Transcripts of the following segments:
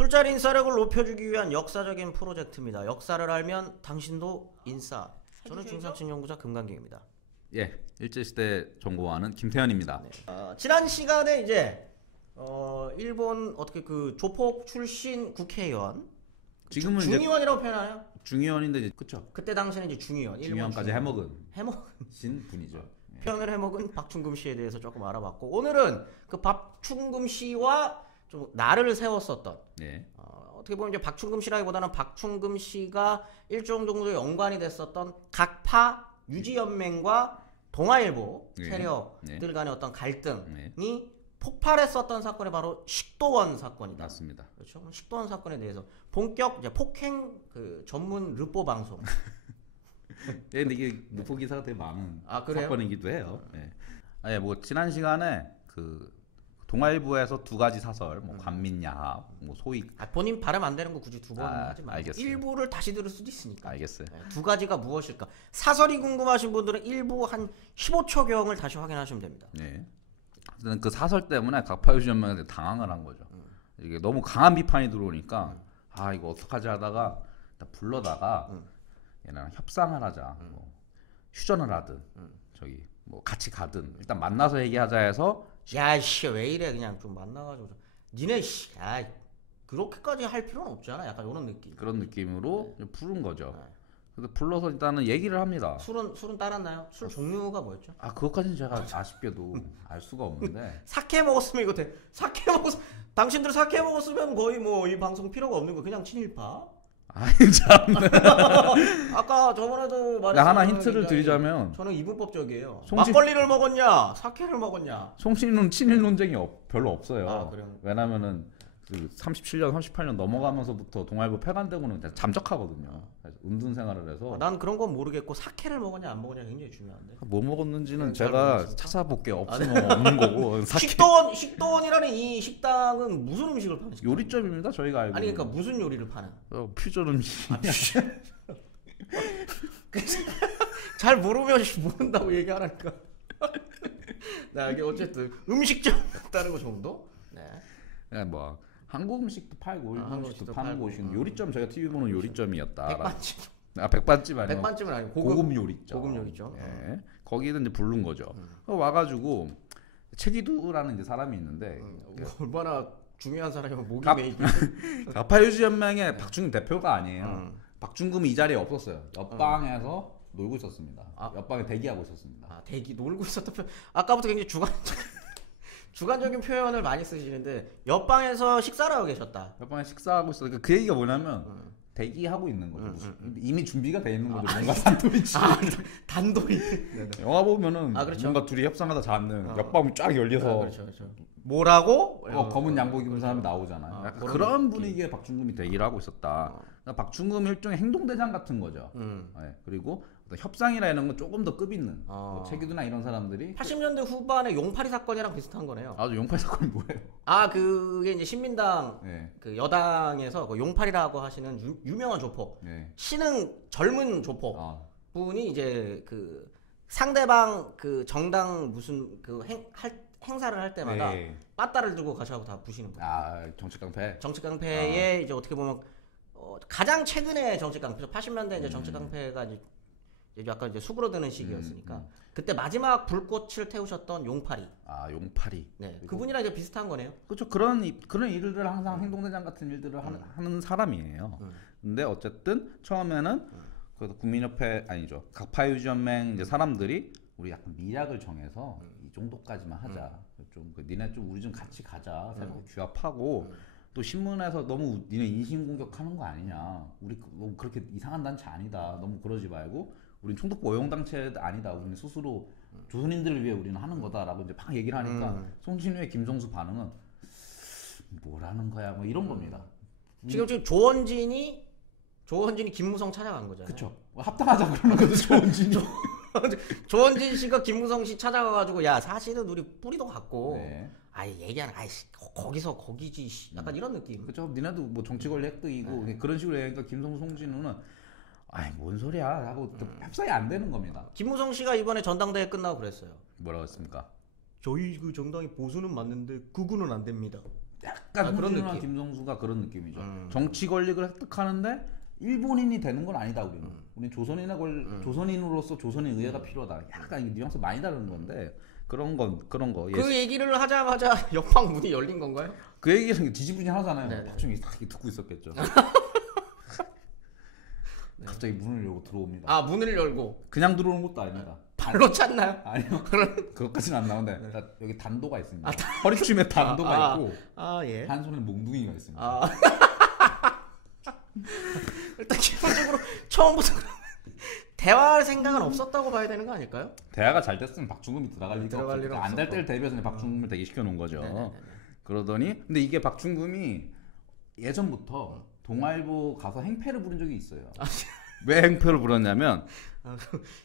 술자리 인싸력을 높여주기 위한 역사적인 프로젝트입니다. 역사를 알면 당신도 인싸. 저는 중산층 연구자 금강경입니다. 예, 일제시대 정보화는 김태현입니다. 네. 지난 시간에 이제 일본 어떻게 그 조폭 출신 국회의원, 지금은 중의원이라고 표현하나요? 중의원인데 이제 그쵸? 그때 당시에는 이제 중의원, 중의원까지 해먹은 해먹은 분이죠. 표현을 해먹은 박충금 씨에 대해서 조금 알아봤고, 오늘은 그 박충금 씨와 좀 나를 세웠었던, 네. 어떻게 보면 이제 박충금 씨라기보다는 박충금 씨가 일정 정도 연관이 됐었던 각파 유지연맹과 동아일보 네. 세력들 간의 어떤 갈등이 네. 폭발했었던 사건이 바로 식도원 사건이다. 맞습니다. 그렇죠. 식도원 사건에 대해서 본격 이제 폭행 그 전문 르포 방송. 예, 근데 이게 무포 기사가 되게 많은 그래요? 사건이기도 해요. 예. 예, 뭐 지난 시간에 그 동아일보에서 두 가지 사설, 뭐 관민야합, 뭐 소위 본인 발음 안 되는 거 굳이 두 번 하지 말고 알겠어요. 일부를 다시 들을 수도 있으니까. 알겠어요. 네, 두 가지가 무엇일까? 사설이 궁금하신 분들은 일부 한 15초경을 다시 확인하시면 됩니다. 네. 어쨌든 그 사설 때문에 각파 유지연맹한테 당황을 한 거죠. 이게 너무 강한 비판이 들어오니까 이거 어떡하지 하다가 일단 불러다가 얘랑 협상을 하자. 뭐 휴전을 하든 저기 뭐 같이 가든 일단 만나서 얘기하자 해서 야씨 왜 이래, 그냥 좀 만나가지고 니네 그렇게까지 할 필요는 없잖아, 약간 이런 느낌. 그런 느낌으로 부른 거죠. 그래서 불러서 일단은 얘기를 합니다. 술은 따랐나요? 술 종류가 뭐였죠? 그것까지는 제가 아쉽게도 알 수가 없는데 사케 먹었으면 이거 돼. 당신들 사케 먹었으면 거의 뭐 이 방송 필요가 없는 거, 그냥 친일파. 참. 아까 저번에도 말했지만 하나 힌트를 드리자면 저는 이분법적이에요. 송신- 막걸리를 먹었냐, 사케를 먹었냐. 송신은 친일 논쟁이 별로 없어요. 그래요? 왜냐면은 그 37년, 38년 넘어가면서부터 동아일보 폐간되고는 그냥 잠적하거든요. 그래서 은둔 생활을 해서 난 그런 건 모르겠고 사케를 먹었냐 안 먹었냐 굉장히 중요한데. 뭐 먹었는지는 잘 제가 모르겠습니다. 찾아볼게. 없으면 없는 거고. 식도원이라는 이 식당은 무슨 음식을 파는 식당? 요리점입니다. 저희가 알고. 아니 그러니까 무슨 요리를 파는? 퓨전 음식. 잘 모르면 모른다고 얘기하라니까. 나 이게 어쨌든 음식점 있다는 거 정도? 네. 그냥 뭐 한국 음식도 팔고 일본 한국 음식도 음식도 파는 팔고. 곳인 요리점, 저희가 TV 보는 요리점이었다. 백반집. 백반집 아니고 백반집은 아니고 고급 요리점. 고급 요리점. 예. 거기는 이제 부른 거죠. 와가지고 최기두라는 이제 사람이 있는데 얼마나 중요한 사람이면 목이 각- 메이지. 가파유지연맹의 박중금 대표가 아니에요. 박중금이 이 자리에 없었어요. 옆방에서 놀고 있었습니다. 옆방에 대기하고 있었습니다. 대기 놀고 있었던 표. 아까부터 굉장히 주관적인 표현을 많이 쓰시는데 옆방에서 식사를 하고 계셨다. 옆방에 식사하고 있었어요. 그 얘기가 뭐냐면 대기하고 있는 거죠. 이미 준비가 돼 있는 거죠. 뭔가 단돌이지. 단돌이. 영화 보면은 그렇죠. 뭔가 둘이 협상하다 닿는 옆방이 쫙 열려서 그렇죠. 뭐라고? 검은 양복 입은 사람이 나오잖아요. 약간 그런 분위기에 박중금이 대기를 하고 있었다. 그러니까 박중금 일종의 행동대장 같은 거죠. 네. 그리고 어떤 협상이나 이런 건 조금 더 급 있는 뭐 최기두나 이런 사람들이 80년대 후반에 용파리 사건이랑 비슷한 거네요. 용팔 사건이 뭐예요? 그게 이제 신민당 네. 그 여당에서 그 용팔이라고 하시는 유명한 조폭, 네. 신흥 젊은 조폭 분이 이제 그 상대방 그 정당 무슨 그 행사를 할 때마다 네. 빠따를 들고 가셔서 다 부시는 거예요. 정치 깡패. 정치 깡패의 이제 어떻게 보면 가장 최근의 정치 깡패, 80년대 이제 정치 깡패가 이제 약간 이제 수그러드는 시기였으니까 그때 마지막 불꽃을 태우셨던 용팔이. 용팔이. 네, 그분이랑 이제 비슷한 거네요. 그렇죠. 그런 일들을 항상 행동대장 같은 일들을 하는 사람이에요. 근데 어쨌든 처음에는 그 국민협회 아니죠. 각파유지연맹 이제 사람들이 우리 약간 미략을 정해서 이 정도까지만 하자. 좀 니네 좀 우리 좀 같이 가자. 새롭게 규합하고 또 신문에서 너무 니네 인신공격하는 거 아니냐. 우리 너무 그렇게 이상한 단체 아니다. 너무 그러지 말고 우린 총독부 오용단체 아니다. 우리는 스스로 조선인들을 위해 우리는 하는 거다라고 이제 막 얘기를 하니까 송신우의 김성수 반응은 뭐라는 거야 뭐 이런 겁니다. 지금 조원진이 김무성 찾아간 거잖아요. 그렇죠. 합당하자 그러는 거죠. 조원진이. 조원진 씨가 김무성 씨 찾아가가지고 야 사실은 우리 뿌리도 같고 네. 얘기하는 거기서 거기지 약간 이런 느낌. 그렇죠. 니네도 뭐 정치 권리 획득이고 그런 식으로 얘기하니까 김성수 송진우는 뭔 소리야 하고 협상이 안 되는 겁니다. 김무성 씨가 이번에 전당대회 끝나고 그랬어요. 뭐라고 했습니까? 저희 그 정당이 보수는 맞는데 극우는 안 됩니다. 약간 그런 송진우랑 느낌. 김성수가 그런 느낌이죠. 정치 권력을 획득하는데 일본인이 되는 건 아니다 우리는. 우린 조선인으로서 조선인 의회가 필요하다. 약간 이게 뉘앙스 많이 다른 건데 그런 거. 그 얘기를 하자마자 옆방 문이 열린 건가요? 그 얘기는 지지부진하잖아요. 네네. 박중희 딱 듣고 있었겠죠. 갑자기 문을 열고 들어옵니다. 아 문을 열고 그냥 들어오는 것도 아닙니다. 발로 찼나요? 아니요. 그것까지는 안 나오는데 일단 여기 단도가 있습니다. 아, 허리춤에 단도가 있고 예. 한 손에 몽둥이가 있습니다. 아. 일단 기본적으로 처음부터 대화할 생각은 없었다고 봐야 되는 거 아닐까요? 대화가 잘 됐으면 박충금이 들어갈 리가 들어갈 없었고 리가 안 될 없었고. 때를 대비해서 박충금을 대기시켜 놓은 거죠. 네네네네. 그러더니 근데 이게 박충금이 예전부터 동아일보 가서 행패를 부른 적이 있어요. 왜 행패를 부렸냐면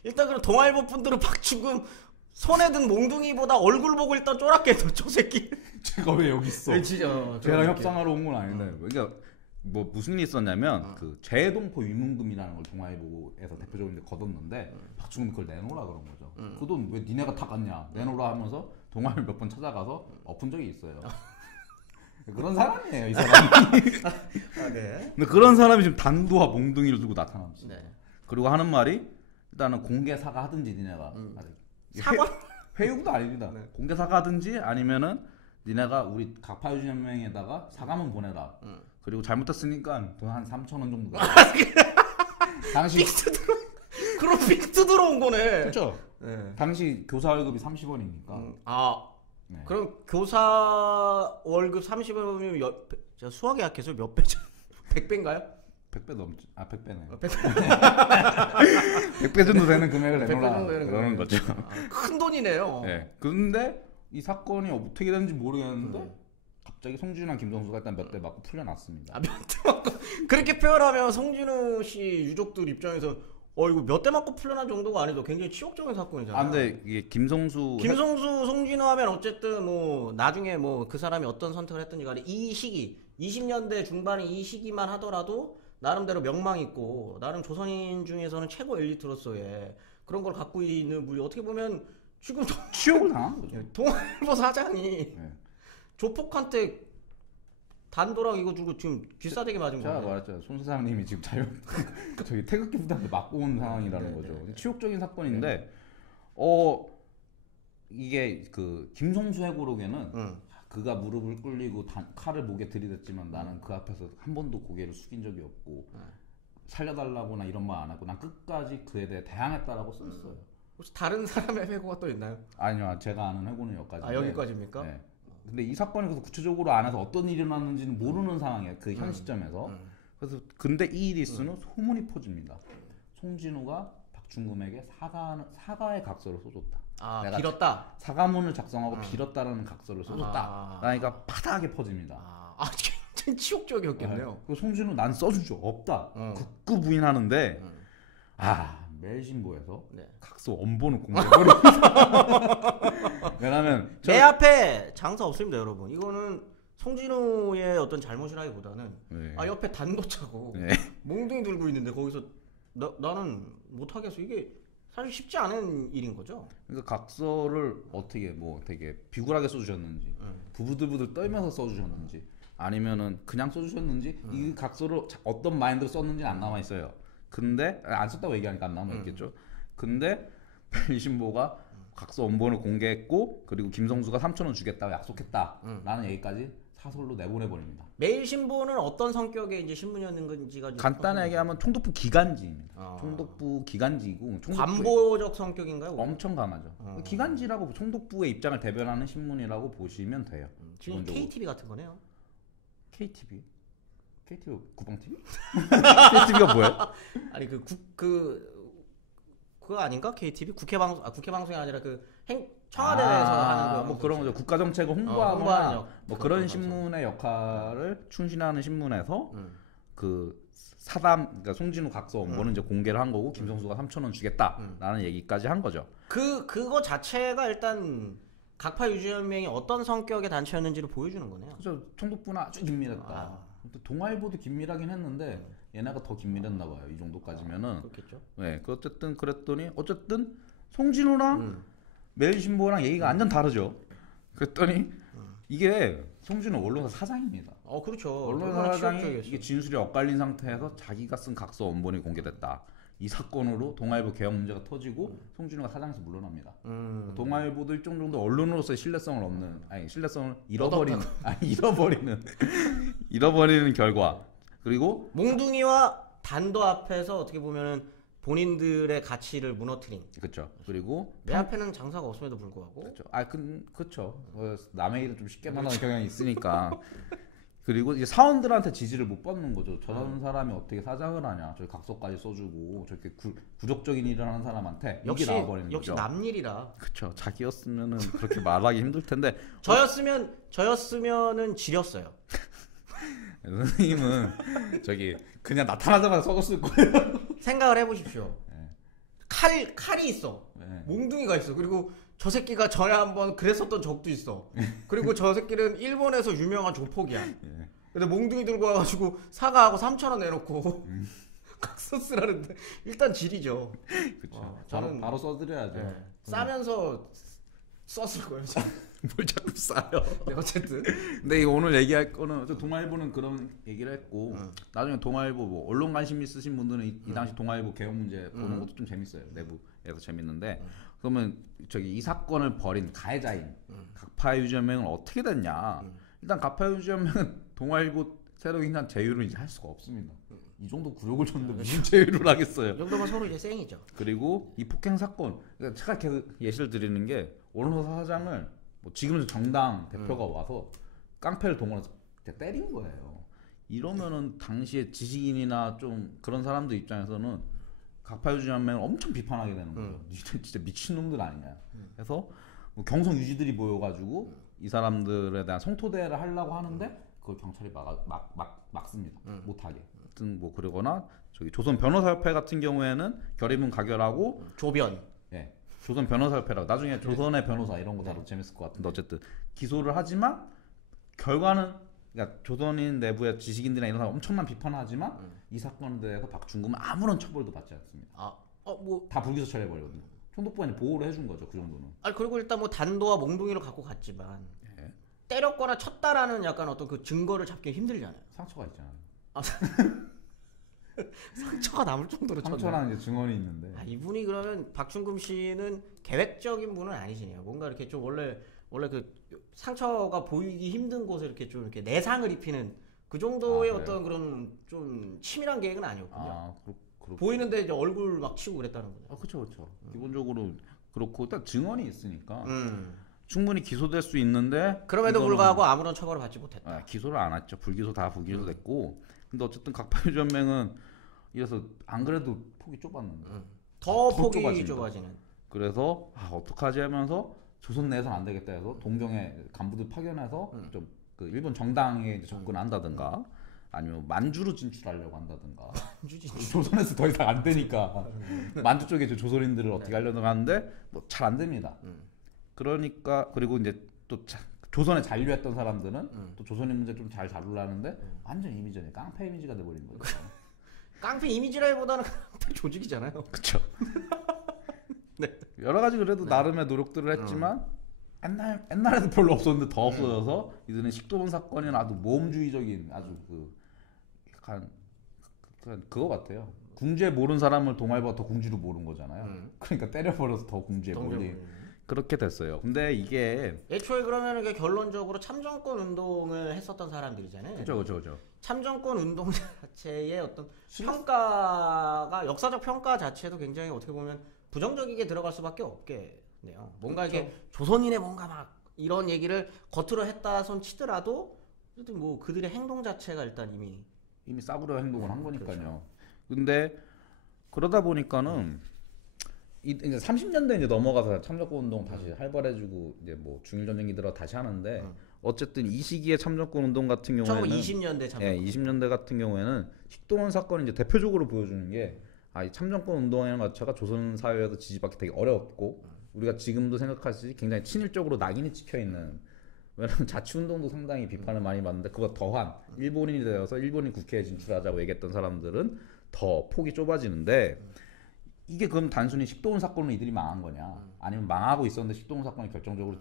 일단 그럼 동아일보 분들은 박충금 손에 든 몽둥이보다 얼굴 보고 일단 쫄았겠죠, 저 새끼. 제가 왜 여기 있어? 네, 진짜. 걔랑 협상하러 온 건 아닌데 그러니까 뭐 무슨 일이 있었냐면 그 재동포 위문금이라는 걸 동아일보에서 대표적으로 이제 거뒀는데 박충금이 그걸 내놓으라 그런 거죠. 그 돈 왜 니네가 다 갔냐 내놓으라 하면서 동아일보 몇 번 찾아가서 엎은 적이 있어요. 그런 사람이에요 이 사람이. 아, 네. 근데 그런 사람이 지금 단도와 몽둥이를 들고 나타났어요. 네. 그리고 하는 말이 일단은 공개 사과하든지 니네가 사과? 회유도 아닙니다. 네. 공개 사과하든지 아니면은 니네가 우리 각파 유진 연맹에다가 사과문 보내라. 그리고 잘못했으니까 돈 한 3,000원 정도. 당시 픽스 들어. 그럼 픽스 들어온 거네. 그렇죠. 네. 당시 교사 월급이 30원이니까. 네. 그럼 교사 월급 30원이면 제가 수학이 약해서 몇 배죠? 100배인가요? 100배 넘지. 100배네. 100배. 100배 정도 되는 금액을 100배 내놓으라 정도 되는 그러는 거죠. 큰 돈이네요. 네. 근데 이 사건이 어떻게 됐는지 모르겠는데 갑자기 송진우랑 김성수가 일단 몇 대 맞고 풀려났습니다. 몇 대 맞고 그렇게 표현하면 송진우 씨 유족들 입장에서 이거 몇 대 맞고 풀려난 정도가 아니고 굉장히 치욕적인 사건이잖아요. 근데 이게 김성수 송진우 하면 어쨌든 뭐 나중에 뭐 그 사람이 어떤 선택을 했든지 간에 이 시기 20년대 중반의 이 시기만 하더라도 나름대로 명망 있고 나름 조선인 중에서는 최고 엘리트로서의 그런 걸 갖고 있는 분이 어떻게 보면 지금 치욕을 당한 거죠. 동아일보 사장이 네. 조폭한테 단도랑 이거 주고 지금 귀싸대기 맞은 제가 거예요. 말했죠. 손 사장님이 지금 저기 태극기 부대한테 맞고 온 상황이라는 네, 거죠. 네, 네. 치욕적인 사건인데 이게 그 김성수 해고록에는 그가 무릎을 꿇리고 칼을 목에 들이댔지만 나는 그 앞에서 한 번도 고개를 숙인 적이 없고 살려달라고나 이런 말 안 하고 난 끝까지 그에 대해 대항했다라고 썼어요. 혹시 다른 사람의 회고가 또 있나요? 아니요, 제가 아는 해고는 여기까지. 여기까지입니까? 네. 근데 이 사건이 그래서 구체적으로 안에서 어떤 일이 일어났는지는 모르는 상황이에요. 그 현 시점에서. 그래서 근데 이 일이 있으면 소문이 퍼집니다. 송진우가 박충금에게 사과의 각서를 써줬다. 내가 빌었다. 사과문을 작성하고 빌었다라는 각서를 써줬다. 그러니까 파다하게 퍼집니다. 굉장히 치욕적이었겠네요. 그 송진우 난 써주죠. 없다. 극구 부인하는데 매일신보에서 네. 각서 원본을 공개해버립니다. 왜냐면 내 앞에 장사 없습니다, 여러분. 이거는 송진우의 어떤 잘못이라기보다는 네. 옆에 단도 차고 네. 몽둥이 들고 있는데 거기서 나는 못하겠어. 이게 사실 쉽지 않은 일인 거죠. 그러니까 각서를 어떻게 뭐 되게 비굴하게 써주셨는지 부들부들 떨면서 써주셨는지 아니면은 그냥 써주셨는지 이 각서를 어떤 마인드로 썼는지는 안 남아 있어요. 근데 안 썼다고 얘기하니까 안 남아 있겠죠. 근데 매일신보가 각서 원본을 공개했고 그리고 김성수가 3,000원 주겠다고 약속했다라는 얘기까지 사설로 내보내버립니다. 매일신보는 어떤 성격의 이제 신문이었는지가 간단하게 얘기하면 총독부 기간지입니다. 총독부 기간지이고 관보적 성격인가요? 엄청 강하죠. 기간지라고 총독부의 입장을 대변하는 신문이라고 보시면 돼요. 지금 KTV 같은 거네요. KTV? KTV 국방 TV? KTV가 뭐예요? 아니 그거 아닌가? KTV 국회 방송이 아니라 청와대에서 하는 거 뭐 그런 거죠. 국가 정책을 홍보하거나 홍보하는 뭐 그런 신문의 역할을 충실하는 신문에서 그 사담 그러니까 송진우 각서 원본은 이제 공개를 한 거고 김성수가 3,000원 주겠다라는 얘기까지 한 거죠. 그거 자체가 일단 각파 유지연맹이 어떤 성격의 단체였는지를 보여주는 거네요. 그렇죠. 총독부는 아주 긴밀했다. 동아일보도 긴밀하긴 했는데 얘네가 더 긴밀했나 봐요. 이 정도까지면은. 그렇겠죠. 네, 어쨌든 그랬더니 송진우랑 매일신보랑 얘기가 완전 다르죠. 그랬더니 이게 송준은 언론사 사장입니다. 그렇죠. 언론사 얼마나 사장이 치욕적이겠어. 이게 진술이 엇갈린 상태에서 자기가 쓴 각서 원본이 공개됐다. 이 사건으로 동아일보 개혁 문제가 터지고 송준이가 사장에서 물러납니다. 동아일보도 일정 정도 언론으로서의 신뢰성을 얻는, 아니 신뢰성을 잃어버리는 결과. 그리고 몽둥이와 단도 앞에서 어떻게 보면은 본인들의 가치를 무너뜨린. 그렇죠. 그리고 내 앞에는 장사가 없음에도 불구하고. 그렇죠. 그렇죠. 남의 일을 좀 쉽게 말하는 경향이 있으니까. 그리고 이제 사원들한테 지지를 못 받는 거죠. 저런 사람이 어떻게 사장을 하냐. 저기 각서까지 써주고 저렇게 구적적인 일을 하는 사람한테 이게 나와버리는 역시 거죠. 남일이라. 그렇죠. 자기였으면은 그렇게 말하기 힘들 텐데. 저였으면은 지렸어요. 선생님은 저기 그냥 나타나자마자 써줬을 거예요. 생각을 해보십시오. 네. 칼이 있어. 네. 몽둥이가 있어. 그리고 저 새끼가 전에 한번 그랬었던 적도 있어. 그리고 저 새끼는 일본에서 유명한 조폭이야. 네. 근데 몽둥이 들고 와가지고 사과하고 3,000원 내놓고 각서 쓰라는데 일단 지리죠. 그렇죠. 저는 바로 써드려야죠. 네. 싸면서 썼을 거예요. 뭘 자꾸 싸요. 네, 어쨌든. 근데 이거 오늘 얘기할 거는 동아일보는 그런 얘기를 했고 나중에 동아일보 뭐 언론 관심 있으신 분들은 이 당시 동아일보 개혁 문제 보는 것도 좀 재밌어요. 내부에서 재밌는데 그러면 저기 이 사건을 벌인 가해자인 각파 유지연맹은 어떻게 됐냐? 일단 각파 유지연맹은 동아일보 세력이나 제휴를 이제 할 수가 없습니다. 이 정도 굴욕을 줬는데 무슨 제휴를 하겠어요? 이 정도면 서로 이제 쌩이죠. 그리고 이 폭행 사건, 그러니까 제가 계속 예시를 드리는 게 언론사 사장을 뭐 지금 정당 대표가 와서 깡패를 동원해서 때린 거예요. 이러면은 당시에 지식인이나 좀 그런 사람들 입장에서는 각파유지연맹을 엄청 비판하게 되는 거예요. 니들 진짜 미친놈들 아니냐. 그래서 뭐 경성 유지들이 모여가지고 이 사람들에 대한 성토대를 하려고 하는데 그걸 경찰이 막습니다. 못하게. 하여튼 뭐 그러거나 저기 조선 변호사협회 같은 경우에는 결의문 가결하고 조변. 예. 조선 변호사협회라고 나중에 조선의 변호사 이런 거 다뤄도 재밌을 것 같은데 어쨌든 기소를 하지만 결과는 그러니까 조선인 내부의 지식인들이나 이런 사람 엄청난 비판을 하지만 이 사건에 대해서 박중금은 아무런 처벌도 받지 않습니다. 다 불기소 처리해버리거든요. 총독부가 보호를 해준 거죠. 그 정도는. 그리고 일단 뭐 단도와 몽둥이를 갖고 갔지만 예. 때렸거나 쳤다라는 약간 어떤 그 증거를 잡기 힘들잖아요. 상처가 있잖아요. 상처가 남을 정도로 쳤네. 상처라는 이제 증언이 있는데. 이분이 그러면 박중금 씨는 계획적인 분은 아니시네요. 뭔가 이렇게 좀 원래 그 상처가 보이기 힘든 곳에 이렇게 좀 이렇게 내상을 입히는 그 정도의 어떤 그런 좀 치밀한 계획은 아니었군요. 보이는데 이제 얼굴 막 치고 그랬다는 거죠. 그렇죠. 기본적으로 그렇고 딱 증언이 있으니까 충분히 기소될 수 있는데 그럼에도 불구하고 아무런 처벌을 받지 못했다. 기소를 안 했죠. 불기소 됐고. 근데 어쨌든 각파유전맹은 이래서 안 그래도 폭이 좁았는데 더 폭이 좁아지는. 그래서 어떡하지 하면서 조선 내에서는 안 되겠다 해서 동경의 간부들 파견해서 좀 그 일본 정당에 이제 접근한다든가 아니면 만주로 진출하려고 한다든가 조선에서 더 이상 안 되니까 만주 쪽에 조선인들을 어떻게 하려고 하는데 뭐 잘 안 됩니다. 그러니까 그리고 이제 또 조선에 잔류했던 사람들은 또 조선인 문제 좀 잘 다루려는데 완전 이미지네. 깡패 이미지가 돼버린 거죠. 깡패 이미지라기보다는 깡패 조직이잖아요. 그렇죠. 네. 여러 가지 그래도 나름의 노력들을 했지만 옛날에도 별로 없었는데 더 없어져서 이들은 식도원 사건이 아주 모험주의적인 아주 약간 그거 같아요. 궁지에 모르는 사람을 동아일보가 더 궁지로 모른 거잖아요. 그러니까 때려버려서 더 궁지에 몰린. 그렇게 됐어요. 근데 이게 애초에 그러면 결론적으로 참정권 운동을 했었던 사람들이잖아요. 그렇죠. 참정권 운동 자체의 어떤 평가가 역사적 평가 자체도 굉장히 어떻게 보면 부정적이게 들어갈 수밖에 없겠네요. 뭔가 이게 조선인의 뭔가 막 이런 얘기를 겉으로 했다 손 치더라도 어쨌든 뭐 그들의 행동 자체가 일단 이미 싸구려 행동을 한 거니까요. 그렇죠. 근데 그러다 보니까는 이제 30년대 이제 넘어가서 참정권 운동 다시 활발해지고 이제 뭐 중일 전쟁이 들어 다시 하는데 어쨌든 이 시기에 참정권 운동 같은 경우에는 1920년대 참정권. 20년대 같은 경우에는 식동원 사건이 이제 대표적으로 보여주는 게 이 참정권 운동이라는 것 자체가 조선 사회에서 지지받기 되게 어려웠고 우리가 지금도 생각하시지 굉장히 친일적으로 낙인이 찍혀 있는. 왜냐면 자치운동도 상당히 비판을 많이 받는데 그거 더한 일본인이 되어서 일본인 국회에 진출하자고 얘기했던 사람들은 더 폭이 좁아지는데 이게 그럼 단순히 식도원 사건으로 이들이 망한 거냐 아니면 망하고 있었는데 식도원 사건이 결정적으로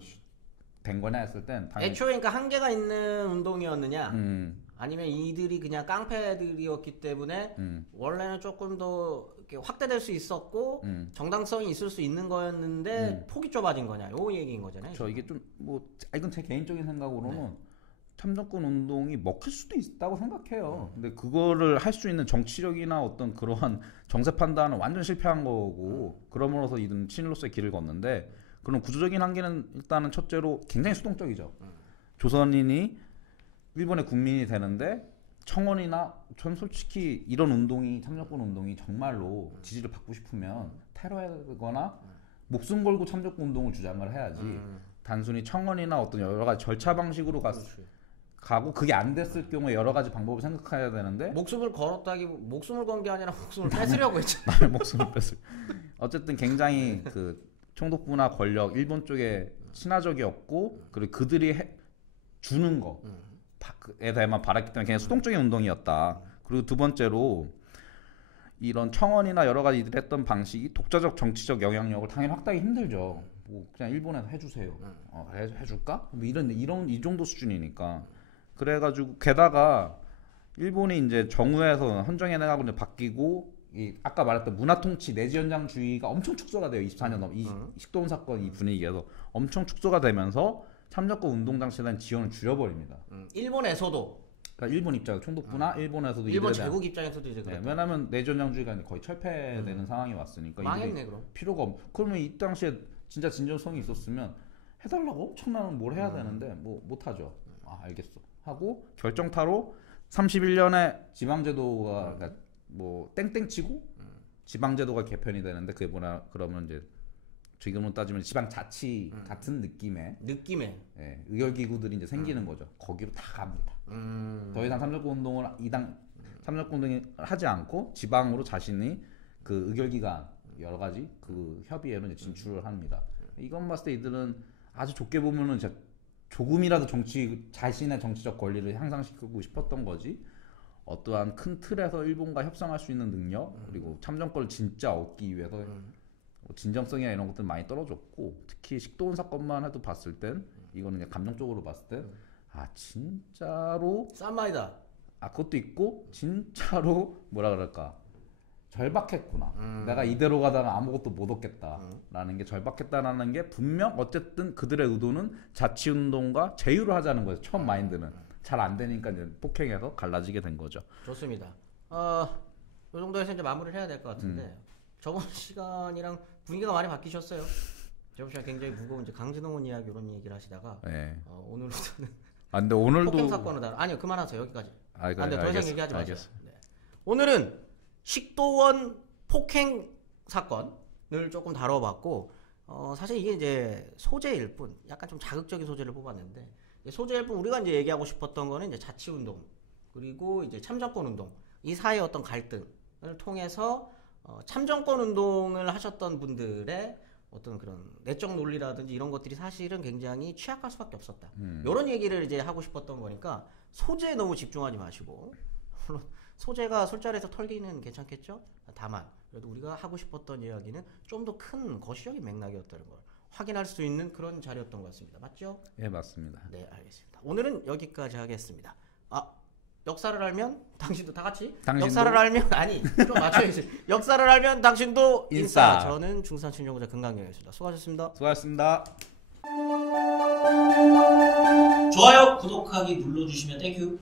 된 거냐 했을 땐 당연히 애초에 그러니까 한계가 있는 운동이었느냐 아니면 이들이 그냥 깡패들이었기 때문에 원래는 조금 더 이렇게 확대될 수 있었고 정당성이 있을 수 있는 거였는데 폭이 좁아진 거냐 요 얘기인 거잖아요. 저 이게 좀 뭐 이건 제 개인적인 생각으로는 참정권 운동이 먹힐 수도 있다고 생각해요. 근데 그거를 할 수 있는 정치력이나 어떤 그러한 정세 판단은 완전 실패한 거고 그러므로서 이든 친일로서의 길을 걷는데 그런 구조적인 한계는 일단은 첫째로 굉장히 수동적이죠. 조선인이 일본의 국민이 되는데 청원이나 전 솔직히 이런 운동이 참정권 운동이 정말로 지지를 받고 싶으면 테러하거나 목숨 걸고 참정권 운동을 주장을 해야지 단순히 청원이나 어떤 여러 가지 절차 방식으로 가고 그게 안 됐을 경우에 여러 가지 방법을 생각해야 되는데 목숨을 걸었다기 목숨을 건 게 아니라 목숨을 뺏으려고 했죠. 남의 목숨을 뺐을 어쨌든 굉장히 그 총독부나 권력 일본 쪽에 친화적이었고 그리고 그들이 주는 거에 대해만 바랐기 때문에 그냥 수동적인 운동이었다. 그리고 두 번째로 이런 청원이나 여러 가지 이들이 했던 방식이 독자적 정치적 영향력을 당연히 확대하기 힘들죠. 뭐 그냥 일본에서 해주세요. 해줄까? 뭐 이런 이 정도 수준이니까. 그래가지고 게다가 일본이 이제 정우에서 헌정에 나가고 이제 바뀌고 이 아까 말했던 문화통치 내지연장주의가 엄청 축소가 돼요. 24년 넘 이 식도원 사건 이 분위기에서 엄청 축소가 되면서 참정권 운동 당시에 대한 지원을 줄여버립니다. 일본에서도 그러니까 일본 입장 총독부나 일본에서도 일본 제국 입장에서도 이제 네, 왜냐하면 내지연장주의가 거의 철폐되는 상황이 왔으니까 망했네 그럼. 필요가 그러면 이 당시에 진짜 진정성이 있었으면 해달라고 엄청나면 뭘 해야 되는데 뭐 못하죠. 알겠어 하고 결정타로 31년에 지방제도가 그러니까 뭐 땡땡치고 지방제도가 개편이 되는데 그게 뭐냐 그러면 이제 지금으로 따지면 지방자치 같은 느낌의 예, 의결기구들이 이제 생기는 거죠. 거기로 다 갑니다. 더 이상 참정권 운동을 참정권 운동을 하지 않고 지방으로 자신이 그 의결기관 여러 가지 그 협의회로 이제 진출을 합니다. 이건 봤을 때 이들은 아주 좁게 보면은 조금이라도 자신의 정치적 권리를 향상시키고 싶었던 거지. 어떠한 큰 틀에서 일본과 협상할 수 있는 능력 그리고 참정권을 진짜 얻기 위해서 진정성이나 이런 것들 많이 떨어졌고 특히 식도원 사건만 해도 봤을 땐 이거는 그냥 감정적으로 봤을 때 진짜로 싼 말이다. 그것도 있고 진짜로 뭐라 그럴까 절박했구나. 내가 이대로 가다가 아무것도 못 얻겠다라는 게 절박했다라는 게 분명 어쨌든 그들의 의도는 자치운동과 제휴를 하자는 거예요. 처음 마인드는 잘 안 되니까 이제 폭행해서 갈라지게 된 거죠. 좋습니다. 이 정도에서 이제 마무리를 해야 될 것 같은데 저번 시간이랑 분위기가 많이 바뀌셨어요. 저번 시간 굉장히 무거운 이제 강진홍원 이야기 이런 얘기를 하시다가 오늘부터는 근데 오늘도 폭행 사건을 아니요 그만하세요 여기까지. 근데 더 이상 얘기하지 마세요. 네. 오늘은 식도원 폭행 사건을 조금 다뤄봤고 사실 이게 이제 소재일 뿐 약간 좀 자극적인 소재를 뽑았는데 소재일 뿐 우리가 이제 얘기하고 싶었던 거는 이제 자치운동 그리고 이제 참정권 운동 이 사이의 어떤 갈등을 통해서 참정권 운동을 하셨던 분들의 어떤 그런 내적 논리라든지 이런 것들이 사실은 굉장히 취약할 수밖에 없었다. 이런 얘기를 이제 하고 싶었던 거니까 소재에 너무 집중하지 마시고 물론 소재가 술자리에서 털기는 괜찮겠죠. 다만 그래도 우리가 하고 싶었던 이야기는 좀 더 큰 거시적인 맥락이었다는 걸 확인할 수 있는 그런 자리였던 것 같습니다. 맞죠? 예, 맞습니다. 네, 알겠습니다. 오늘은 여기까지 하겠습니다. 역사를 알면 당신도 다 같이 역사를 알면 좀 맞춰야지. 역사를 알면 당신도 인싸. 저는 중산친정부자 금강경이었습니다. 수고하셨습니다. 수고하셨습니다. 좋아요, 구독하기 눌러주시면 땡큐.